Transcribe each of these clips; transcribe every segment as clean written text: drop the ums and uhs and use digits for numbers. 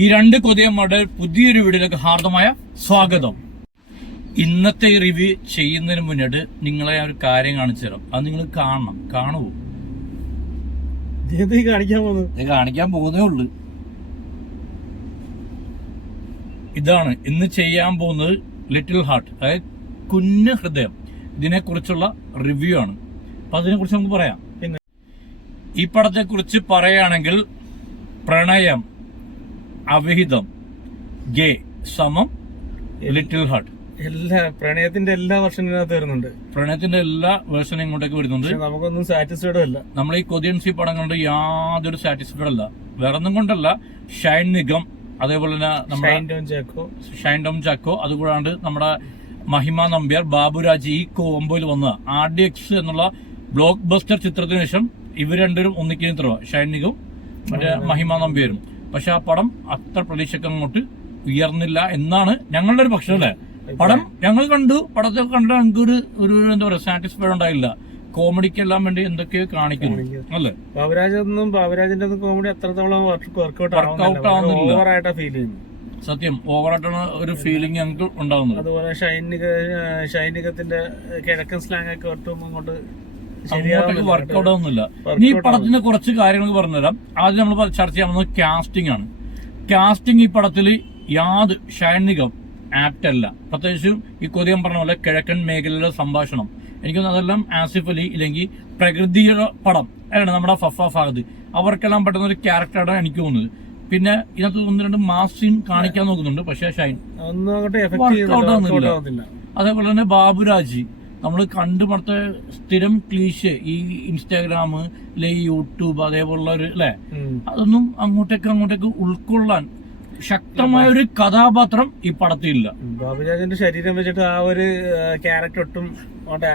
ഈ രണ്ട് കൊതിയന്മാരുടെ പുതിയൊരു വീഡിയോയിലേക്ക് ഹാർദമായ സ്വാഗതം. ഇന്നത്തെ റിവ്യൂ ചെയ്യുന്നതിന് മുന്നോട്ട് നിങ്ങളെ ഒരു കാര്യം കാണിച്ചു തരാം. അത് നിങ്ങൾ കാണുമോ? കാണിക്കാൻ പോകുന്നേ ഉള്ളു. ഇതാണ് ഇന്ന് ചെയ്യാൻ പോകുന്നത്. ലിറ്റിൽ ഹാർട്ട്, അതായത് കുഞ്ഞു ഹൃദയം. ഇതിനെ കുറിച്ചുള്ള റിവ്യൂ ആണ്. അപ്പൊ അതിനെ കുറിച്ച് നമുക്ക് പറയാം. ഈ പടത്തെ കുറിച്ച് പറയുകയാണെങ്കിൽ പ്രണയം, അവിഹിതം, ഗേ സമം ലിറ്റിൽ ഹാർട്ട്. പ്രണയത്തിന്റെ എല്ലാ വേർഷനും വരുന്നുണ്ട്. പ്രണയത്തിന്റെ എല്ലാ വേർഷനും ഇങ്ങോട്ടേക്ക് വരുന്നുണ്ട്. നമുക്കൊന്നും സാറ്റിസ്ഫൈഡ് അല്ല. നമ്മൾ ഈ കൊതിയൻസി പടം കണ്ട് യാതൊരു സാറ്റിസ്ഫൈഡ് അല്ല. വേറെ ഒന്നും കൊണ്ടല്ല, ഷൈൻ നിഗം, അതേപോലെ തന്നെ ഷൈൻ ടോം ചാക്കോ, അതുകൂടാണ്ട് നമ്മുടെ മഹിമ നമ്പ്യാർ, ബാബുരാജ്, ഈ കോംബോയിൽ വന്ന RDX എന്നുള്ള ബ്ലോക്ക് ബസ്റ്റർ ചിത്രത്തിന് ശേഷം ഇവർ രണ്ടുപേരും ഒന്നിക്കുന്ന ചിത്രമാണ്, ഷൈൻ നിഗം മറ്റേ മഹിമ നമ്പ്യാരും. പക്ഷെ ആ പടം അത്ര പ്രതീക്ഷക്ക് അങ്ങോട്ട് ഉയർന്നില്ല എന്നാണ് ഞങ്ങളുടെ ഒരു പക്ഷം. അല്ലെ, പടം ഞങ്ങൾ കണ്ടു. പടത്തെ കണ്ട ഞങ്ങൾക്ക് ഒരു എന്താ പറയാ സാറ്റിസ്ഫൈഡ് ഉണ്ടായില്ല. കോമഡിക്കെല്ലാം വേണ്ടി എന്തൊക്കെയോ കാണിക്കുന്നു അല്ലേ. ബാബുരാജിന്റെ കോമഡി അത്രത്തോളം വർക്ക്ഔട്ട് ആവുന്നില്ല. സത്യം, ഓവറായിട്ടാണ് ഒരു ഫീലിംഗ് ഞങ്ങൾക്ക് ഉണ്ടാകുന്നത്. അതുപോലെ ഷൈനികത്തിന്റെ കിഴക്കൻ സ്ലാങ് ഒക്കെ ഒട്ടും അങ്ങോട്ട് വർക്ക്ഔട്ട് ആവുന്നില്ല. ഇനി ഈ പടത്തിന്റെ കുറച്ച് കാര്യങ്ങൾ പറഞ്ഞുതരാം. ആദ്യം നമ്മൾ ചർച്ച ചെയ്യാൻ പോകുന്നത് കാസ്റ്റിംഗ് ആണ്. കാസ്റ്റിംഗ് ഈ പടത്തിൽ ഷൈൻ നിഗം ആപ്റ്റ് അല്ല. പ്രത്യേകിച്ചും ഈ കൊതിയം പറഞ്ഞ പോലെ കിഴക്കൻ മേഖലയിലെ സംഭാഷണം, എനിക്കൊന്നും അതെല്ലാം ആസിഫ് അലി ഇല്ലെങ്കിൽ പ്രകൃതിയുടെ പടം നമ്മുടെ ഫഫ ഫഹദ്, അവർക്കെല്ലാം പെട്ടെന്ന് ഒരു ക്യാരക്ടറാണ് എനിക്ക് തോന്നുന്നത്. പിന്നെ ഇതിനകത്ത് ഒന്ന് രണ്ട് മാസ് സീൻ കാണിക്കാൻ നോക്കുന്നുണ്ട്, പക്ഷെ ഷൈൻ വർക്ക്ഔട്ട് ആവുന്നില്ല. അതേപോലെ തന്നെ ബാബുരാജ്, നമ്മൾ കണ്ടുമടുത്ത സ്ഥിരം ക്ലീഷേ ഈ ഇൻസ്റ്റാഗ്രാം അല്ലെ യൂട്യൂബ് അതേപോലുള്ള ഒരു അല്ലെ, അതൊന്നും അങ്ങോട്ടേക്ക് ഉൾക്കൊള്ളാൻ ശക്തമായ ഒരു കഥാപാത്രം ഈ പടത്തിലില്ല. ബാബുരാജിന്റെ ശരീരം വെച്ചിട്ട് ആ ഒരു ക്യാരക്ടർ ഒട്ടും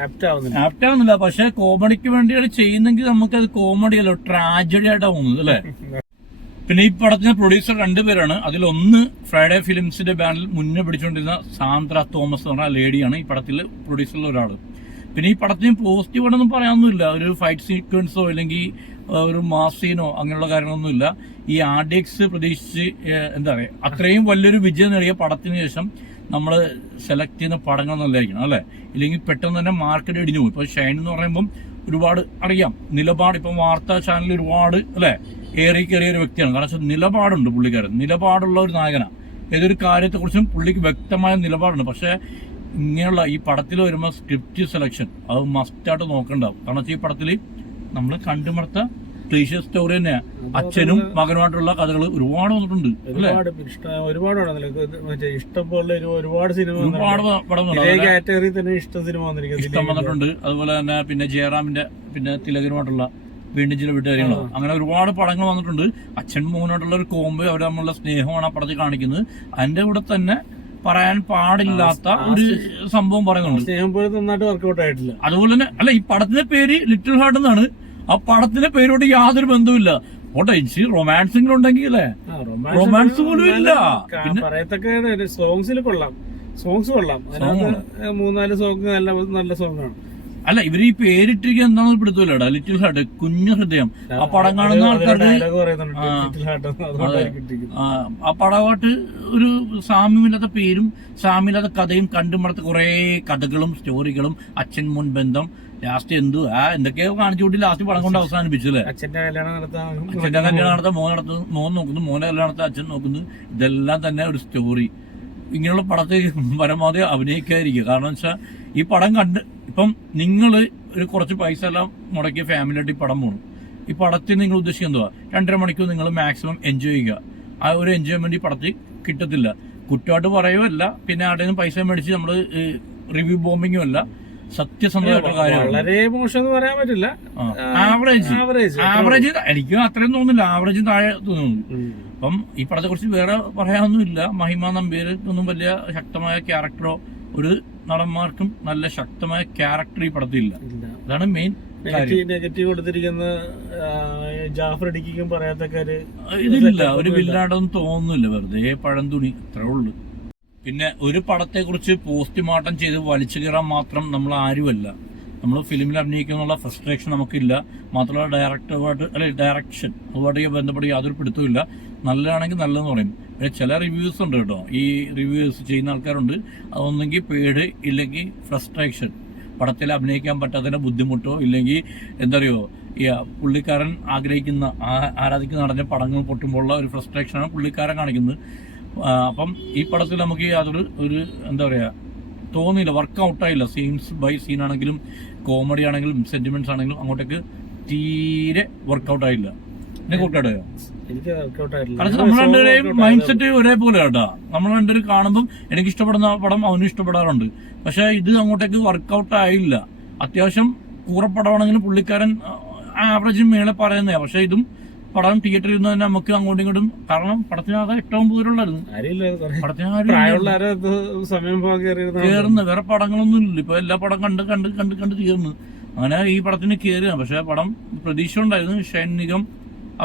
ആപ്റ്റ് ആവുന്നില്ല. പക്ഷെ കോമഡിക്ക് വേണ്ടിയാണ് ചെയ്യുന്നെങ്കിൽ നമുക്കത് കോമഡി അല്ല, ട്രാജഡി ആയിട്ടാണ് തോന്നുന്നത് അല്ലെ. പിന്നെ ഈ പടത്തിന് പ്രൊഡ്യൂസർ രണ്ടുപേരാണ്. അതിലൊന്ന് ഫ്രൈഡേ ഫിലിംസിന്റെ ബാനറിൽ മുന്നേ പിടിച്ചുകൊണ്ടിരുന്ന സാന്ദ്ര തോമസ് എന്ന് പറഞ്ഞ ലേഡിയാണ് ഈ പടത്തിൽ പ്രൊഡ്യൂസറിൽ ഒരാള്. പിന്നെ ഈ പടത്തിന് പോസിറ്റീവ് ആയിട്ടൊന്നും പറയാനൊന്നുമില്ല. ഒരു ഫൈറ്റ് സീക്വൻസോ അല്ലെങ്കിൽ ഒരു മാസ് സീനോ അങ്ങനെയുള്ള കാര്യങ്ങളൊന്നും ഇല്ല. ഈ RDX പ്രതീക്ഷിച്ച് എന്താ പറയുക, അത്രയും വലിയൊരു വിജയം നേടിയ പടത്തിന് ശേഷം നമ്മൾ സെലക്ട് ചെയ്യുന്ന പടങ്ങൾ നല്ലതായിരിക്കണം അല്ലെ. ഇല്ലെങ്കിൽ പെട്ടെന്ന് തന്നെ മാർക്കറ്റ് ഇടിഞ്ഞു പോകും. ഇപ്പൊ ഷൈൻ എന്ന് പറയുമ്പം ഒരുപാട് അറിയാം നിലപാട്. ഇപ്പം വാർത്താ ചാനലിൽ ഒരുപാട് അല്ലെ കയറിയ ഒരു വ്യക്തിയാണ്. കാരണം നിലപാടുണ്ട് പുള്ളിക്കാരൻ, നിലപാടുള്ള ഒരു നായകനാണ്. ഏതൊരു കാര്യത്തെക്കുറിച്ചും പുള്ളിക്ക് വ്യക്തമായ നിലപാടുണ്ട്. പക്ഷെ ഇങ്ങനെയുള്ള ഈ പടത്തിൽ വരുമ്പോൾ സ്ക്രിപ്റ്റ് സെലക്ഷൻ അത് മസ്റ്റായിട്ട് നോക്കണ്ടാവും. കാരണം ഈ പടത്തിൽ നമ്മൾ കണ്ടുമടുത്ത ക്ലീഷേ സ്റ്റോറി തന്നെ, അച്ഛനും മകനുമായിട്ടുള്ള കഥകൾ ഒരുപാട് വന്നിട്ടുണ്ട് അല്ലെ. ഒരുപാട് ഇഷ്ടം വന്നിട്ടുണ്ട്. അതുപോലെ തന്നെ പിന്നെ ജയറാമിന്റെ പിന്നെ തിലകനുമായിട്ടുള്ള വീണ്ടും ചില വീട്ടുകാര്യങ്ങളോ അങ്ങനെ ഒരുപാട് പടങ്ങൾ വന്നിട്ടുണ്ട്. അച്ഛൻ മോനായിട്ടുള്ള ഒരു കോംബോ, അവർ തമ്മിലുള്ള സ്നേഹമാണ് ആ പടത്തിൽ കാണിക്കുന്നത്. അതിന്റെ കൂടെ തന്നെ പറയാൻ പാടില്ലാത്ത ഒരു സംഭവം പറയുന്നുണ്ട്. സ്നേഹം പോലും നന്നായിട്ട് വർക്ക്ഔട്ട് ആയിട്ടില്ല. അതുപോലെ തന്നെ അല്ല, ഈ പടത്തിന്റെ പേര് ലിറ്റിൽ ഹാർട്ട് എന്നാണ്. ആ പടത്തിന്റെ പേരോട് യാതൊരു ബന്ധവുമില്ല. റൊമാൻസിംഗിലുണ്ടെങ്കിൽ അല്ലേ, റൊമാൻസ് പോലും ഇല്ല. പറയത്തക്ക സോങ്സിൽ കൊള്ളാം, സോങ്സ് കൊള്ളാം. അതിനകത്ത് 3-4 സോങ് നല്ല സോങ് ആണ്. അല്ല, ഇവര് ഈ പേരിട്ടിരിക്കുക എന്താണെന്ന് പിടുത്തൂലടാ, ലിറ്റിൽ ഹാർട്ട്, കുഞ്ഞു ഹൃദയം. ആ പടം കാണുന്ന ആൾക്കാർക്ക് ആ പടമായിട്ട് ഒരു സാമ്യമില്ലാത്ത പേരും സാമ്യമില്ലാത്ത കഥയും കണ്ടുമടുത്ത കുറെ കഥകളും സ്റ്റോറികളും, അച്ഛൻ മുൻ ബന്ധം, ലാസ്റ്റ് എന്തൊക്കെയോ കാണിച്ചു കൂട്ടി ലാസ്റ്റ് പടം കൊണ്ട് അവസാനിപ്പിച്ചു അല്ലേ. അച്ഛന്റെ കല്യാണം നടത്താൻ മോൻ നോക്കുന്നു, മോനെ കല്യാണം നടത്താൻ അച്ഛൻ നോക്കുന്നു. ഇതെല്ലാം തന്നെ ഒരു സ്റ്റോറി. ഇങ്ങനെയുള്ള പടത്തിൽ പരമാവധി അഭിനയിക്കാതിരിക്കുക. കാരണം വെച്ചാൽ ഈ പടം കണ്ട് ഇപ്പം നിങ്ങൾ ഒരു കുറച്ച് പൈസ എല്ലാം മുടക്കിയ ഫാമിലിയായിട്ട് ഈ പടം പോകണം. ഈ പടത്തിൽ നിങ്ങൾ ഉദ്ദേശിക്കുക എന്തുവാ, 2.5 മണിക്കൂർ നിങ്ങൾ മാക്സിമം എൻജോയ് ചെയ്യുക. ആ ഒരു എൻജോയ്മെന്റ് ഈ പടത്തിൽ കിട്ടത്തില്ല. കുറ്റമായിട്ട് പറയുമല്ല, പിന്നെ ആരുടെ പൈസ മേടിച്ച് നമ്മൾ റിവ്യൂ ബോംബിങ്ങും അല്ല, സത്യസന്ധമായിട്ടുള്ള കാര്യം. വളരെ മോശം എന്ന് പറയാൻ പറ്റില്ല. ആവറേജ് എനിക്കും അത്രയും തോന്നുന്നില്ല, ആവറേജ് താഴെ തോന്നുന്നു. അപ്പം ഈ പടത്തെ കുറിച്ച് വേറെ പറയാനൊന്നുമില്ല. മഹിമ നമ്പ്യാർക്കൊന്നും വലിയ ശക്തമായ ക്യാരക്ടറോ ഒരു നടന്മാർക്കും നല്ല ശക്തമായ ക്യാരക്ടർ ഈ പടത്തിലില്ല. അതാണ് മെയിൻ നെഗറ്റീവ് കൊടുത്തിരിക്കുന്ന. ജാഫർ ഇടിക്കും പറയാത്തൊക്കെ ഇതില്ല, ഒരു വില്ലാണ്ടൊന്നും തോന്നുന്നില്ല, വെറുതെ പഴംതുണി അത്രേ ഉള്ളു. പിന്നെ ഒരു പടത്തെ കുറിച്ച് പോസ്റ്റ്മോർട്ടം ചെയ്ത് വലിച്ചു കയറാൻ മാത്രം നമ്മൾ ആരുമല്ല. നമ്മൾ ഫിലിമിൽ അഭിനയിക്കുന്നുള്ള ഫ്രസ്ട്രേഷൻ നമുക്കില്ല. മാത്രമല്ല ഡയറക്ഷൻ അതുമായിട്ട് ബന്ധപ്പെട്ട് യാതൊരു പിടുത്തമില്ല. നല്ലതാണെങ്കിൽ നല്ലതെന്ന് പറയും. പക്ഷേ ചില റിവ്യൂസ് ഉണ്ട് കേട്ടോ, ഈ റിവ്യൂസ് ചെയ്യുന്ന ആൾക്കാരുണ്ട്. അതൊന്നെങ്കിൽ പേട്, ഇല്ലെങ്കിൽ ഫ്രസ്ട്രേഷൻ, പടത്തിൽ അഭിനയിക്കാൻ പറ്റാത്തതിന്റെ ബുദ്ധിമുട്ടോ, ഇല്ലെങ്കിൽ എന്താ പറയുക, ഈ പുള്ളിക്കാരൻ ആരാധിക്കുന്ന നടന്ന പടങ്ങൾ പൊട്ടുമ്പോഴുള്ള ഒരു ഫ്രസ്ട്രേഷനാണ് പുള്ളിക്കാരൻ കാണിക്കുന്നത്. അപ്പം ഈ പടത്തിൽ നമുക്ക് യാതൊരു എന്താ പറയുക തോന്നിയില്ല, വർക്കൗട്ടായില്ല. സീൻസ് ബൈ സീൻ ആണെങ്കിലും കോമഡി ആണെങ്കിലും സെന്റിമെന്റ്സ് ആണെങ്കിലും അങ്ങോട്ടേക്ക് തീരെ വർക്കൗട്ടായില്ല. എനിക്ക് വർക്കൗട്ടായോ? എനിക്ക് വർക്കൗട്ടായിട്ടില്ല. കാരണം നമ്മൾ രണ്ടുപേരെയും മൈൻഡ് സെറ്റ് ഒരേപോലെ കേട്ടാ. നമ്മൾ രണ്ടുപേരും കാണുമ്പോൾ എനിക്ക് ഇഷ്ടപ്പെടുന്ന പടം അവനും ഇഷ്ടപ്പെടാറുണ്ട്. പക്ഷെ ഇത് അങ്ങോട്ടേക്ക് വർക്കൗട്ട് ആയില്ല. അത്യാവശ്യം കൂറപ്പടമാണെങ്കിലും പുള്ളിക്കാരൻ ആവറേജിന് മേലെ പറയുന്നതാ. പക്ഷെ ഇതും പടം തിയേറ്ററിൽ ഇരുന്ന് തന്നെ നമുക്ക് അങ്ങോട്ടും ഇങ്ങോട്ടും, കാരണം പടത്തിനകത്ത് 8-9 പേരുള്ളായിരുന്നു. കേറുന്ന വേറെ പടങ്ങളൊന്നും ഇല്ല. ഇപ്പൊ എല്ലാ പടം കണ്ട് തീർന്നു. അങ്ങനെ ഈ പടത്തിന് കയറിയ, പക്ഷെ പടം പ്രതീക്ഷ ഉണ്ടായിരുന്നു ഷൈൻ നിഗം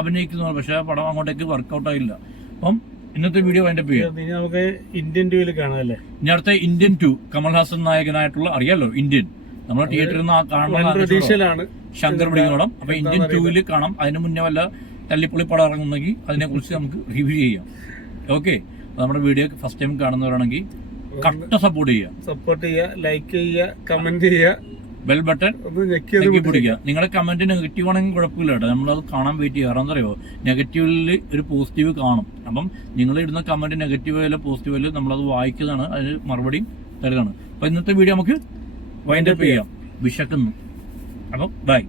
അഭിനയിക്കുന്നു. പക്ഷെ പടം അങ്ങോട്ടേക്ക് വർക്കൗട്ട് ആയില്ല. അപ്പം ഇന്നത്തെ വീഡിയോ വൈൻഡപ്പ് ചെയ്യാം. നമുക്ക് ഇന്ത്യൻ 2 കാണാല്ലേ. ഇനി അടുത്ത ഇന്ത്യൻ 2 കമൽഹാസൻ നായകനായിട്ടുള്ള, അറിയാലോ ഇന്ത്യൻ, നമ്മൾ തിയേറ്ററിൽ നിന്ന് കാണുന്ന ശങ്കർ പിടിക്കുന്ന പടം. അപ്പൊ ഇന്ത്യൻ 2 കാണാം. അതിന് മുന്നേ വല്ല തല്ലിപ്പൊളി പടം ഇറങ്ങുന്നെങ്കിൽ അതിനെ കുറിച്ച് നമുക്ക് റിവ്യൂ ചെയ്യാം. ഓക്കെ, നമ്മുടെ വീഡിയോ ഫസ്റ്റ് ടൈം കാണുന്നവരാണെങ്കിൽ കട്ട സപ്പോർട്ട് ചെയ്യുക, ലൈക്ക് ചെയ്യുക, കമന്റ് ചെയ്യുക, ബെൽ ബട്ടൺ പിടിക്കുക. നിങ്ങളുടെ കമന്റ് നെഗറ്റീവ് ആണെങ്കിൽ കുഴപ്പമില്ല കേട്ടോ, നമ്മളത് കാണാൻ വെയിറ്റ് ചെയ്യുക. കാരണം എന്താ പറയുക, നെഗറ്റീവിൽ ഒരു പോസിറ്റീവ് കാണും. അപ്പം നിങ്ങൾ ഇടുന്ന കമന്റ് നെഗറ്റീവ് ആയാലും പോസിറ്റീവ് ആയാലും നമ്മളത് വായിക്കുന്നതാണ്, അതിന് മറുപടിയും തരുന്നതാണ്. അപ്പൊ ഇന്നത്തെ വീഡിയോ നമുക്ക് വൈൻഡപ്പ് ചെയ്യാം. വിശക്കുന്നു. അപ്പം ബൈ.